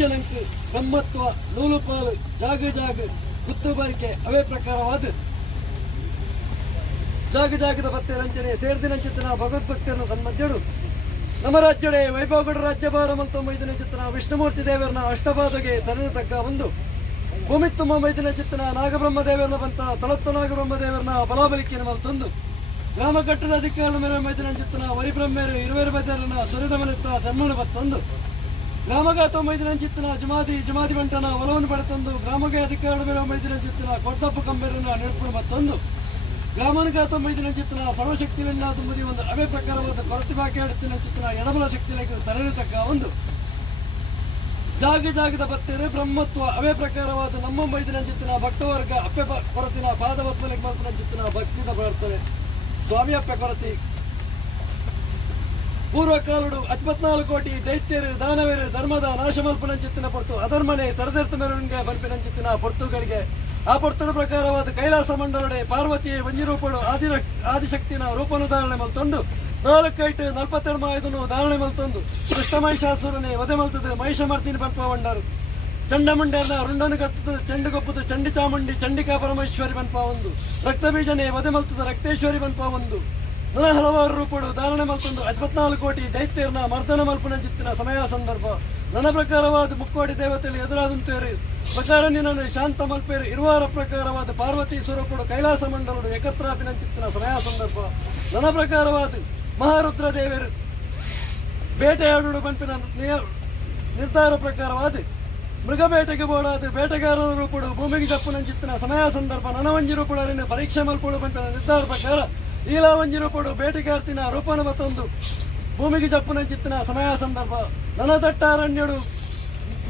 ರಾಜ್ಯನಂಕ ಬ್ರಹ್ಮತ್ವ ನೂಲುಪಾಲು ಜಾಗ ಜಾಗ ಗುತ್ತುಬಾರಿಕೆ ಅವೇ ಪ್ರಕಾರವಾದ ಜಾಗ ಜಾಗದ ಭತ್ತೆ ರಂಚನೆ ಸೇರ್ದಿನ ಚಿತ್ತನ ಭಗವದ್ಭಕ್ತಿಯನ್ನು ತನ್ಮಧ್ಯಡು ನಮ್ಮ ರಾಜ್ಯಡೆ ವೈಭವಗೌಡ ರಾಜ್ಯಭಾರ 19 ಚಿತ್ತನ ವಿಷ್ಣುಮೂರ್ತಿ ದೇವರನ್ನ ಅಷ್ಟಪಾದಗೆ ತರಲು ತಕ್ಕ ಒಂದು ಭೂಮಿತ್ತು 9 ಚಿತ್ತನ ನಾಗಬ್ರಹ್ಮ ದೇವರನ್ನ ಬಂತ ತಲತ್ತು ನಾಗಬ್ರಹ್ಮ ದೇವರನ್ನ ಬಲಾಬಲಿಕೆಯನ್ನು ಮಲ್ತೊಂದು ಗ್ರಾಮ ಕಟ್ಟಡ ಅಧಿಕಾರ ಮೇರೆ ಮೈದಿನ ಚಿತ್ತನ ವರಿಬ್ರಹ್ಮೇರು 20 ಬದರನ್ನ ಸುರಿದ ಮನೆತ್ತ ಧರ್ಮನ ಬತ್ತೊಂದು ಗ್ರಾಮಗ 9 ಚಿತ್ತನ ಜುಮಾದಿ ಬಂಟನ ಒಲವನ್ನು ಪಡೆತೊಂದು ಗ್ರಾಮಗೆ ಅಧಿಕಾರ ಮೇರೆ ಮೈದಿನ ಚಿತ್ತನ ಕೊಡ್ದಪ್ಪು ಕಂಬೇರನ್ನ ನೆನಪು ಬತ್ತೊಂದು ಗ್ರಾಮನಿಗ 9 ಚಿತ್ತನ ಸರ್ವಶಕ್ತಿಯನ್ನ ತುಂಬಿ ಒಂದು ಅವೇ ಪ್ರಕಾರವಾದ ಕೊರತೆ ಬಾಕಿ ಆಡುತ್ತಿನ ಚಿತ್ತನ ಎಡಬಲ ಶಕ್ತಿಯಲ್ಲಿ ತರಲಿತಕ್ಕ ಒಂದು ಜಾಗ ಜಾಗದ ಭತ್ತೇನೆ ಬ್ರಹ್ಮತ್ವ ಅವೇ ಪ್ರಕಾರವಾದ ನಮ್ಮ 9 ಚಿತ್ತನ ಭಕ್ತವರ್ಗ ಅಪ್ಪೆ ಕೊರತಿನ ಪಾದ ಬಪ್ಪಲಿಗೆ ಮಲ್ಪನ ಚಿತ್ತನ ಭಕ್ತಿನ ಪ್ರಾರ್ಥನೆ ಸ್ವಾಮಿ ಅಪ್ಪೆ ಕೊರತಿ ಪೂರ್ವ ಕಾಲುಡು 54 ಕೋಟಿ ದೈತ್ಯರು ದಾನವೇರು ಧರ್ಮದ ನಾಶ ಮಲ್ಪನ ಚಿತ್ತನ ಪೊರ್ತು ಅಧರ್ಮನೆ ತರದರ್ಥ ಮೆರವಣಿಗೆ ಬಲ್ಪಿನ ಚಿತ್ತನ ಪೊರ್ತುಗಳಿಗೆ ಆ ಪೊರ್ತುಡ ಪ್ರಕಾರವಾದ ಕೈಲಾಸ ಮಂಡಲಡೆ ಪಾರ್ವತಿ ವಂಜಿರೂಪಡು ಆದಿಶಕ್ತಿನ ರೂಪನು ಧಾರಣೆ ಮಲ್ತೊಂದು 4 ಮಾಯದನು ಧಾರಣೆ ಮಲ್ತೊಂದು ಕೃಷ್ಣ ಮಹಿಷಾಸುರನೆ ವಧೆ ಮಲ್ತದೆ ಮಹಿಷಮರ್ದಿನಿ ಬನ್ಪಾವಂಡರು ಚಂಡಮುಂಡರ್ನ ರುಂಡನು ಕಟ್ಟದ ಚೆಂಡುಗೊಪ್ಪದು ಚಂಡಿ ಚಾಮುಂಡಿ ಚಂಡಿಕಾ ಪರಮೇಶ್ವರಿ ಬನ್ಪ ಒಂದು ರಕ್ತಬೀಜನೆ ವಧೆ ಮಲ್ತದ ರಕ್ತೇಶ್ವರಿ ಬನ್ಪ ಒಂದು ಹಲವಾರು ರೂಪಡು ಧಾರಣೆ ಮಲ್ತೊಂದು 54 ಕೋಟಿ ದೈತ್ಯರನ್ನ ಮರ್ದನ ಮಲ್ಪನ ಚಿತ್ತಿನ ಸಮಯ ಸಂದರ್ಭ ನನ್ನ ಪ್ರಕಾರವಾದ ಮುಕ್ಕೋಡಿ ದೇವತೆಯಲ್ಲಿ ಎದುರಾದಂತೇರಿ ಪ್ರಕಾರ ನಿನ್ನನ್ನು ಶಾಂತ ಮಲ್ಪೇರು ಇರುವಾರ ಪ್ರಕಾರವಾದ ಪಾರ್ವತಿ ಸ್ವರೂಪಡು ಕೈಲಾಸ ಮಂಡಲಡು ಏಕತ್ರಾಪಿನ ಚಿತ್ತಿನ ಸಮಯ ಸಂದರ್ಭ ನನ್ನ ಪ್ರಕಾರವಾದ ಮಹಾರುದ್ರ ದೇವರು ಬೇಟೆಯಾಡು ಬಂಪಿನ ನಿರ್ಧಾರ ಪ್ರಕಾರವಾದ ಮೃಗಬೇಟೆಗೆ ಬೋಡಾದ ಬೇಟೆಗಾರರ ರೂಪಡು ಭೂಮಿಗೆ ಜಪ್ಪುನ ಚಿತ್ತಿನ ಸಮಯ ಸಂದರ್ಭ ನನವಂಜಿ ರೂಪಡರಿನ ಪರೀಕ್ಷೆ ಮಲ್ಪಡು ಬಂಪಿನ ನಿರ್ಧಾರ ಪ್ರಕಾರ ಲೀಲಾವಂಜಿ ರೂಪಡು ಬೇಟೆಗಾರ್ತಿನ ರೂಪನ ಮತ್ತೊಂದು ಭೂಮಿಗೆ ಜಪ್ಪುನ ಚಿತ್ತಿನ ಸಮಯ ಸಂದರ್ಭ ನನ್ನ ದಟ್ಟಾರಣ್ಯಡು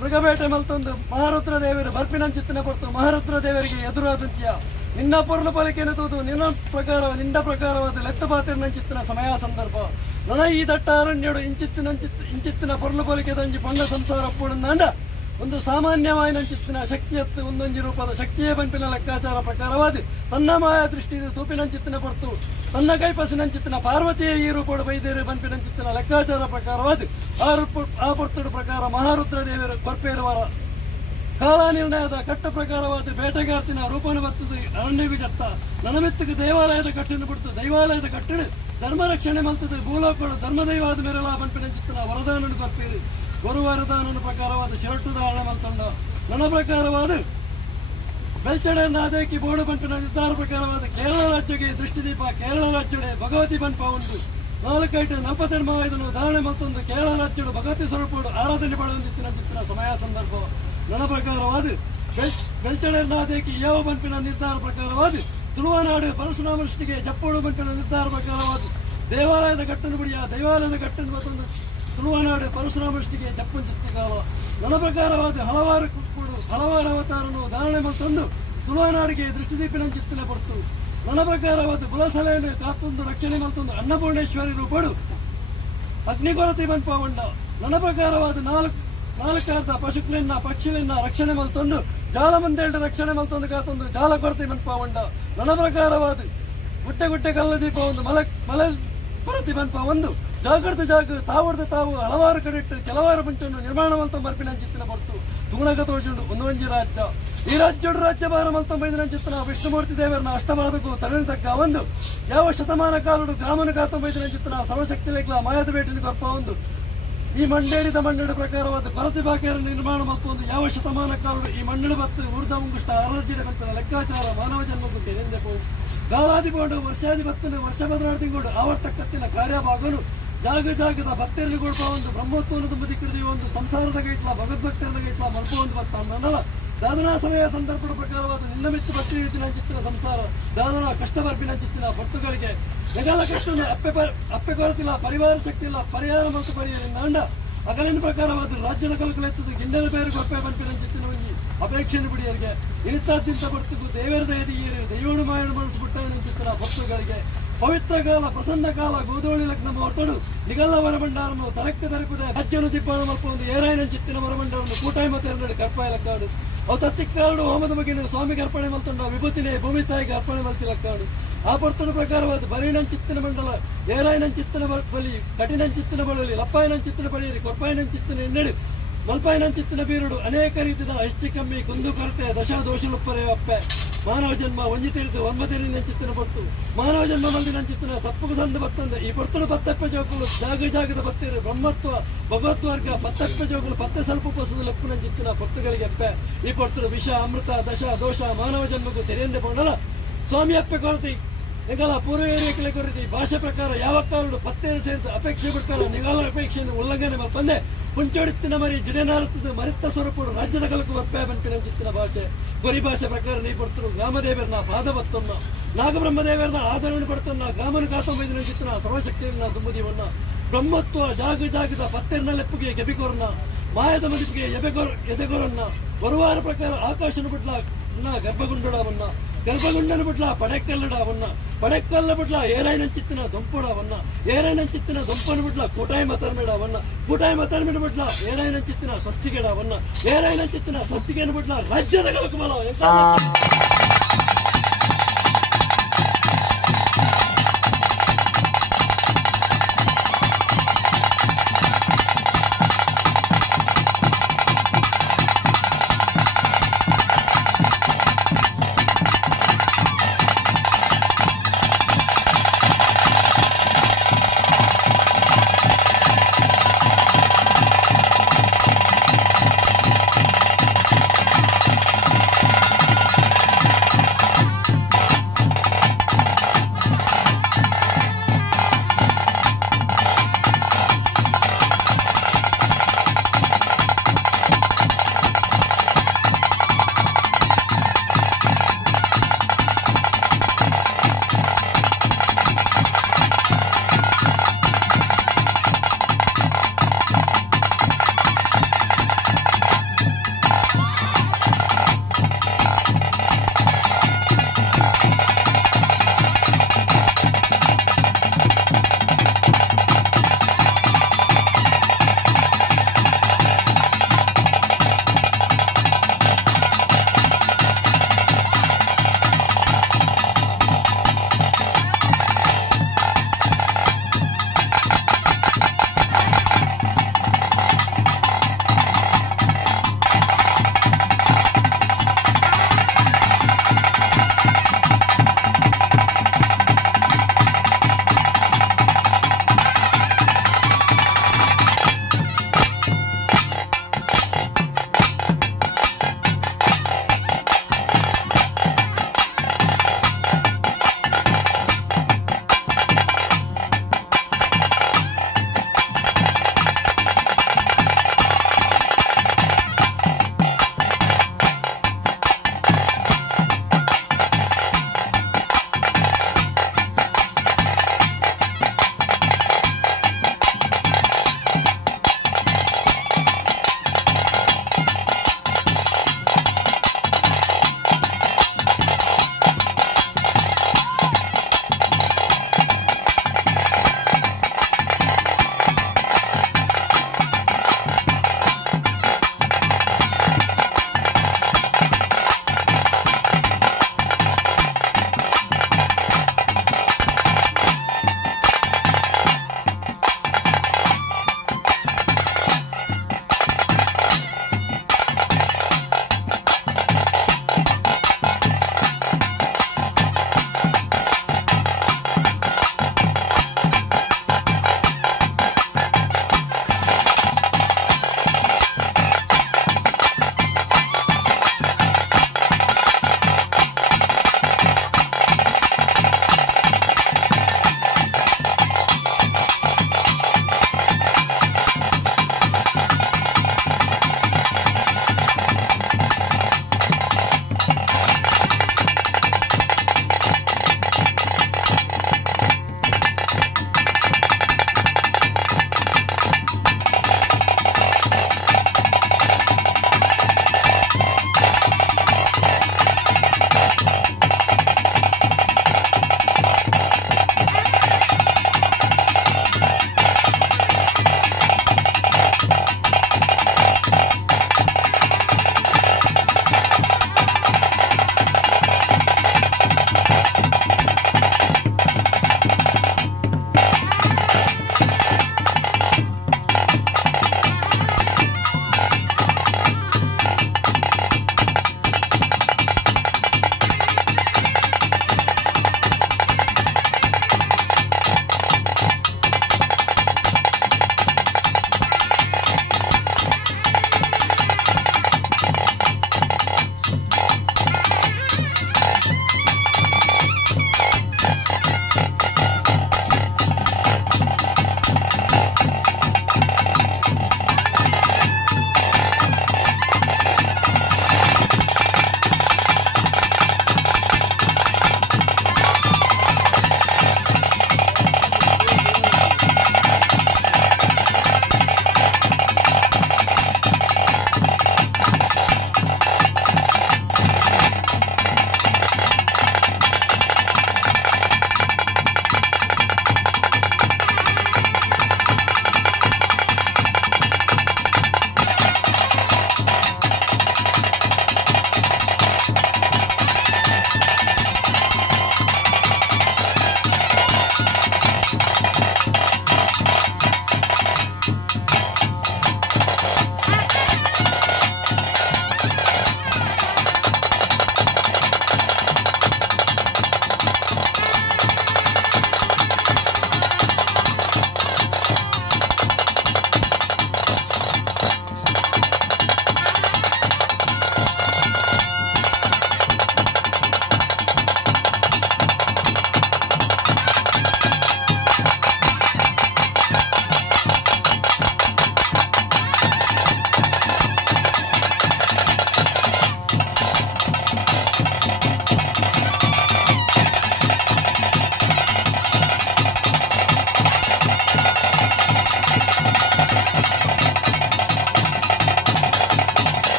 ಮೃಗಬೇಟೆ ಮಲ್ತೊಂದು ಮಹಾರುದ್ರ ದೇವರು ಬರ್ಪಿನ ಚಿತ್ತನೆ ಕೊಡ್ತು ಮಹಾರುದ್ರ ದೇವರಿಗೆ ಎದುರಾದಂತ್ಯ ನಿನ್ನ ಪೂರ್ಣ ಪಾಲಿಕೆಯನ್ನು ತೂದು ನಿನ್ನ ಪ್ರಕಾರವಾದ ಲೆತ್ತ ಪಾತ್ರಿನ ಚಿತ್ತಿನ ಸಮಯ ಸಂದರ್ಭ ನನ್ನ ಈ ದಟ್ಟಾರಣ್ಯಡು ಇಂಚಿತ್ತಿನ ಪೂರ್ಣ ಪಾಲಿಕೆ ದಂಜಿ ಪಂಡ ಸಂಸಾರ ಪೂಡಂದಾಂಡ ಒಂದು ಸಾಮಾನ್ಯವಾದ ಚಿತ್ತಿನ ಶಕ್ತಿಯತ್ತು ಒಂದೊಂಜಿ ರೂಪದ ಶಕ್ತಿಯೇ ಬಂಪಿನ ಲೆಕ್ಕಾಚಾರ ಪ್ರಕಾರವಾದ ತನ್ನ ಮಾಯಾ ದೃಷ್ಟಿ ತೂಪಿನ ಚಿತ್ತಿನ ಪೊರ್ತು ತನ್ನ ಕೈಪಸಿನ ಚಿತ್ತಿನ ಪಾರ್ವತಿಯೇ ಈ ರೂಪಡು ಬೈದೇರಿ ಬಂಪಿನ ಚಿತ್ತಿನ ಲೆಕ್ಕಾಚಾರ ಪ್ರಕಾರವಾದ ಆ ಪೊರ್ತುಡು ಪ್ರಕಾರ ಮಹಾರುದ್ರ ದೇವರು ಕೊರ್ಪೇರುವರ ಕಾಲ ನಿರ್ಣಯದ ಕಟ್ಟ ಪ್ರಕಾರವಾದ ಬೇಟೆಗಾರ್ತಿನ ರೂಪನ ಬರ್ತದ ಅರಣ್ಯಗೂ ಜತ್ತ ನನಮಿತ್ತಿಗೆ ದೇವಾಲಯದ ಕಟ್ಟಿನ ಬಿಡ್ತು ದೈವಾಲಯದ ಕಟ್ಟಡ ಧರ್ಮ ರಕ್ಷಣೆ ಮಲ್ತದೆ ಭೂಲೋಕಡು ಧರ್ಮದೈವಾದ ಮೇರೆಲ್ಲ ಬಂಪಿನ ಚಿತ್ತಿನ ವರದಾನ ಕೊರ್ಪೇರಿ ಗುರು ವರದಾನನ ಪ್ರಕಾರವಾದ ಶರಟು ಧಾರಣ ಮಂತೊಂಡ ನನ್ನ ಪ್ರಕಾರವಾದ ಬೆಲ್ಚಡೆಯನ್ನು ಅದೇಕಿ ಬೋರ್ಡು ಬಂಪಿನ ನಿರ್ಧಾರ ಪ್ರಕಾರವಾದ ಕೇರಳ ರಾಜ್ಯಕ್ಕೆ ದೃಷ್ಟಿದೀಪ ಕೇರಳ ರಾಜ್ಯಡೆ ಭಗವತಿ ಬನ್ಪ ಉಂಟು 42 ಮಾಯದನು ಧಾರಣೆ ಮತ್ತೊಂದು ಕೇರಳ ರಾಜ್ಯಡು ಭಗವತಿ ಸ್ವರೂಪಡು ಆರಾಧನೆ ಪಡೆಯುತ್ತಿನ ಚಿತ್ತಿನ ಸಮಯ ಸಂದರ್ಭ ನನ್ನ ಪ್ರಕಾರವಾದ ಬೆಲ್ಚಡೆಯನ್ನು ಅದೇಕಿ ಯಾವ ಬಂಪಿನ ನಿರ್ಧಾರ ಪ್ರಕಾರವಾದ ತುಳುವನಾಡು ಪರಶುರಾಮೃಷ್ಟಿಗೆ ಜಪ್ಪೋಡು ಬಂಪಿನ ನಿರ್ಧಾರ ಪ್ರಕಾರವಾದ ದೇವಾಲಯದ ಕಟ್ಟನ್ನು ಬಿಡಿಯ ದೈವಾಲಯದ ಕಟ್ಟನ್ನು ಮತ್ತೊಂದು ತುಳುವನಾಡು ಪರಶುರಾಮೃಷ್ಟಿಗೆ ಜಪ್ಪನ್ ಚಿತ್ತಿಗಾಲ ನನ್ನ ಪ್ರಕಾರವಾದ ಹಲವಾರು ಅವತಾರನು ಧಾರಣೆ ಮತ್ತೊಂದು ತುಳುವನಾಡಿಗೆ ದೃಷ್ಟಿದೀಪಿನ ಚಿತ್ತಿನ ಕೊಡ್ತು ನನ್ನ ಪ್ರಕಾರವಾದ ಬುಲಸಲೆಯನ್ನು ಕಾತೊಂದು ರಕ್ಷಣೆ ಮತ್ತೊಂದು ಅನ್ನಪೂರ್ಣೇಶ್ವರಿ ರೂಪಡು ಅಗ್ನಿಕೊರತೆ ಬನ್ಪಾವಂಡ ನನ್ನ ಪ್ರಕಾರವಾದ ನಾಲ್ಕಾರ್ಧ ಪಶುಕ್ಲಿನ್ನ ಪಕ್ಷಿಲಿನ್ನ ರಕ್ಷಣೆ ಮಲ್ತೊಂದು ಜಾಲಮಂದೇಳ್ಡ ರಕ್ಷಣೆ ಮಲ್ತೊಂದು ಕಾತೊಂದು ಜಾಲ ಕೊರತೆ ಬನ್ಪಾವಂಡ ನನ್ನ ಪ್ರಕಾರವಾದ ಗುಟ್ಟೆ ಕಲ್ಲ ದೀಪ ಒಂದು ಮಲೆ ಕೊರತೆ ಬನ್ಪ ಒಂದು ಜಾಗೃತ ತಾವು ಹಲವಾರು ಕಡೆ ಇಟ್ಟು ಕೆಲವಾರು ಪಂಚವನ್ನು ನಿರ್ಮಾಣವಂತ ಬರ್ಪಿನ ಚಿತ್ತಿನ ಬರ್ತು ತೂನಗ ತೋಜುಂಡು ಒಂದೊಂಜಿ ರಾಜ್ಯ ಈ ರಾಜ್ಯಡು ರಾಜ್ಯಭಾರ 19 ಚಿತ್ತನ ವಿಷ್ಣುಮೂರ್ತಿ ದೇವರನ್ನ ಅಷ್ಟಮಾದಕ್ಕೂ ತರಲಿತಕ್ಕ ಒಂದು ಯಾವ ಶತಮಾನ ಕಾಲುಡು ಗ್ರಾಮನ 19 ಚಿತ್ತನ ಸರ್ವಶಕ್ತಿ ಲೆಕ್ಕ ಮಾಯದ ಬೇಟಿನ ಕೊರ್ಪ ಒಂದು ಈ ಮಂಡೇಡಿದ ಮಂಡಳ ಪ್ರಕಾರವಾದ ಕೊರತೆ ಬಾಕಿಯರ ನಿರ್ಮಾಣ ಮತ್ತು ಒಂದು ಯಾವ ಶತಮಾನ ಕಾಲುಡು ಈ ಮಂಡಳ ಬತ್ತು ಊರ್ಧ ಮುಂಗುಷ್ಟ ಆರಾಧ್ಯದ ಕಂಪನ ಲೆಕ್ಕಾಚಾರ ಮಾನವ ಜನ್ಮಕ್ಕೂ ತೆರೆಂದೆ ಪೋವು ಗಾಲಾದಿಬೋಡು ವರ್ಷಾದಿ ಬತ್ತನ ವರ್ಷ ಬದಲಾಡಿಗೋಡು ಆವರ್ತಕ್ಕತ್ತಿನ ಕಾರ್ಯಭಾಗಲು ಜಾಗದ ಭಕ್ತರಲ್ಲಿ ಕೊಡ್ಪ ಒಂದು ಬ್ರಹ್ಮೋತ್ವವನ್ನು ತುಂಬ ದಿಕ್ಕಿಡಿದೀವಿ ಒಂದು ಸಂಸಾರದ ಗೈಟ್ಲ ಭಗವದ್ಭಕ್ತರದ ಗೈಟ್ಲ ಮಲ್ಪ ಒಂದು ಬರ್ತಲ್ಲ ದಾದನಾ ಸಮಯ ಸಂದರ್ಭದ ಪ್ರಕಾರವಾದ ನಿನ್ನ ಮಿತ್ತು ಭಕ್ತಿ ರೀತಿನ ಚಿತ್ತಿನ ಸಂಸಾರ ದಾದನ ಕಷ್ಟ ಬರ್ಪಿನ ಚಿತ್ತಿನ ಭಕ್ತುಗಳಿಗೆ ನೆಗಲ ಕಷ್ಟನ ಅಪ್ಪೆ ಕೊರತಿಲ್ಲ ಪರಿವಾರ ಶಕ್ತಿ ಇಲ್ಲ ಪರಿಹಾರ ಮತ್ತು ಪರಿಹಾರ ಅಗಲಿನ ಪ್ರಕಾರವಾದ ರಾಜ್ಯದ ಕಲ್ಕಲೆತ್ತದ ಗಿಂಡನ ಬೇರೆ ಕೊಪ್ಪೆ ಬಂಪಿನ ಚಿತ್ತಿನ ಒಂಜಿ ಅಪೇಕ್ಷೆಯನ್ನು ಬಿಡಿಯರಿಗೆ ಇನಿತಾದ್ಯಂತ ಬರ್ತಕ್ಕೂ ದೇವರ ದಯದಿಯರು ದೈವೋಡು ಮಾಯಣ ಮನಸ್ಸು ಚಿತ್ತಿನ ಭಕ್ತುಗಳಿಗೆ ಪವಿತ್ರ ಕಾಲ ಪ್ರಸನ್ನ ಕಾಲ ಗೋಧೋಳಿ ಲಗ್ನ ಹೊರತಡು ನಿಗಲ್ಲ ವರಮಂಡಾರನು ತರಕ್ಕೆ ತರಪದೆ ರಾಜ್ಯನು ದಿಪ್ಪಾಣ ಮಲ್ಪ ಒಂದು ಏರಾಯನ ಚಿತ್ತಿನ ವರಮಂಡಾರನು ಕೂಟಾಯಿ ಮತ್ತೆ ಕರ್ಪಾಯ ಲಕ್ಕಾಡು ಅವು ತತ್ತಿಕ್ಕಾಡು ಹೋಮದ ಬಗ್ಗೆ ಸ್ವಾಮಿಗೆ ಅರ್ಪಣೆ ಮಲ್ತೊಂಡ ವಿಭೂತಿನೇ ಭೂಮಿ ತಾಯಿಗೆ ಅರ್ಪಣೆ ಮಲ್ತಿ ಲಕ್ಕಾಡು ಆ ಪರ್ತನ ಪ್ರಕಾರವಾದ ಬರೀಣನ್ ಚಿತ್ತಿನ ಮಂಡಲ ಏರಾಯನನ್ ಚಿತ್ತಿನ ಬಲಿ ಕಠಿಣನ್ ಚಿತ್ತಿನ ಬಳಲಿ ಲಪ್ಪಾಯನನ್ ಚಿತ್ತಿನ ಬಳಿಯರಿ ಕೊರ್ಪಾಯನನ್ ಚಿತ್ತಿನ ಎಣ್ಣೆಡು ಮಲ್ಪಾಯಿನಂಚಿತ್ತಿನ ಬೀರುಡು ಅನೇಕ ರೀತಿಯ ಹೆಚ್ಚು ಕಮ್ಮಿ ಕುಂದು ಕೊರತೆ ದಶಾದೋಷಲು ಪರೆಯಪ್ಪೆ ಮಾನವ ಜನ್ಮ ಒಂಜಿ ತಿಳಿದು ಒಂಬತ್ತರಿಂದ ಪೊರ್ತು ಮಾನವ ಜನ್ಮ ಮಂದಿನಂಚಿತ್ತಿನ ತಪ್ಪು ಸಂದು ಬತ್ತಂದೆ ಈ ಪೊರ್ತುಡು ಪತ್ತಪ್ಪೆ ಜೋಕುಲು ಜಾಗದ ಬತ್ತೇರು ಬ್ರಹ್ಮತ್ವ ಭಗವತ್ವರ್ಗ ಪತ್ತಪ್ಪೆ ಜೋಕುಲು ಪತ್ತೆ ಸ್ವಲ್ಪ ಪಸದ ಲೆಪ್ಪುನಂಚಿತ್ತಿನ ಪೊರ್ತುಗಳಿಗೆ ಎಪ್ಪೆ ಈ ಪೊರ್ತುಡು ವಿಷ ಅಮೃತ ದಶ ದೋಷ ಮಾನವ ಜನ್ಮಕ್ಕೂ ತೆರೆಯಂದೆ ಪೋಣಲ ಸ್ವಾಮಿ ಅಪ್ಪೆ ಕೊರತಿ ನಿಗಲ ಪೂರ್ವ ಏರಿಯಕ್ಕೆ ಕೊರತಿ ಭಾಷೆ ಪ್ರಕಾರ ಯಾವ ಕಾಲುಡು ಪತ್ತೇರು ಸೇರಿದ ಅಪೇಕ್ಷೆ ಪ್ರಕಾರ ನಿಗಲ ಅಪೇಕ್ಷೆಯನ್ನು ಉಲ್ಲಂಘನೆ ಮಲ್ಪಂದೆ ಪುಂಚೋಡಿತ್ತಿನ ಮರಿ ಜಿಡೆನಾರುತ್ತದೆ ಮರಿತ್ತ ಸ್ವರೂಪಡು ರಾಜ್ಯದ ಕಲಕು ವರ್ಪೆ ಬಂಪಿನಂಚಿತ್ತಿನ ಭಾಷೆ ಗೊರಿ ಭಾಷೆ ಪ್ರಕಾರ ನೀ ಕೊಡ್ತರು ಗ್ರಾಮದೇವರನ್ನ ಪಾದವತ್ತನ್ನ ನಾಗಬ್ರಹ್ಮದೇವರನ್ನ ಆದರಣೆ ಪಡ್ತನ್ನ ಗ್ರಾಮನ ಕಾತೊಂಬೈದಿನಂಚಿತ್ತಿನ ಸರ್ವಶಕ್ತಿಯನ್ನ ದುಮ್ಮುದಿವನ್ನ ಬ್ರಹ್ಮತ್ವ ಜಾಗದ ಪತ್ತೆರ್ನ ಲೆಪ್ಪುಗೆ ಗೆಬಿಕೋರನ್ನ ಮಾಯದ ಮದಿಪಿಗೆ ಎದೆಗೊರನ್ನ ಬರುವಾರ ಪ್ರಕಾರ ಆಕಾಶನ ಬಿಡ್ಲ ಗರ್ಭಗುಂಡಡವನ್ನ ಗರ್ಭಗುಂಡನ ಬಿಡ್ಲ ಪಡೆಕ್ಕಲ್ಲಡವನ್ನ ಪಡೆಕ್ಕಲ್ಲ ಬಿಡ್ಲ ಏರೈನಂಚಿತ್ತಿನ ದೊಂಪುಡವನ್ನ ಏರೈನಂಚಿತ್ತಿನ ದೊಂಪನ ಬಿಡ್ಲ ಕೂಟಾಯಿ ಮತರ್ಮಿಡವನ್ನ ಕೂಟಾಯಿ ಮತರ್ಮಿಡ ಬಿಡ್ಲ ಏರೈನಂಚಿತ್ತಿನ ಸ್ವಸ್ತಿಗೆಡವನ್ನ ಏರೈನಂಚಿತ್ತಿನ ಸ್ವಸ್ತಿಗೆನ ಬಿಡ್ಲ ರಾಜ್ಯದ ಕಲಕುಮಲ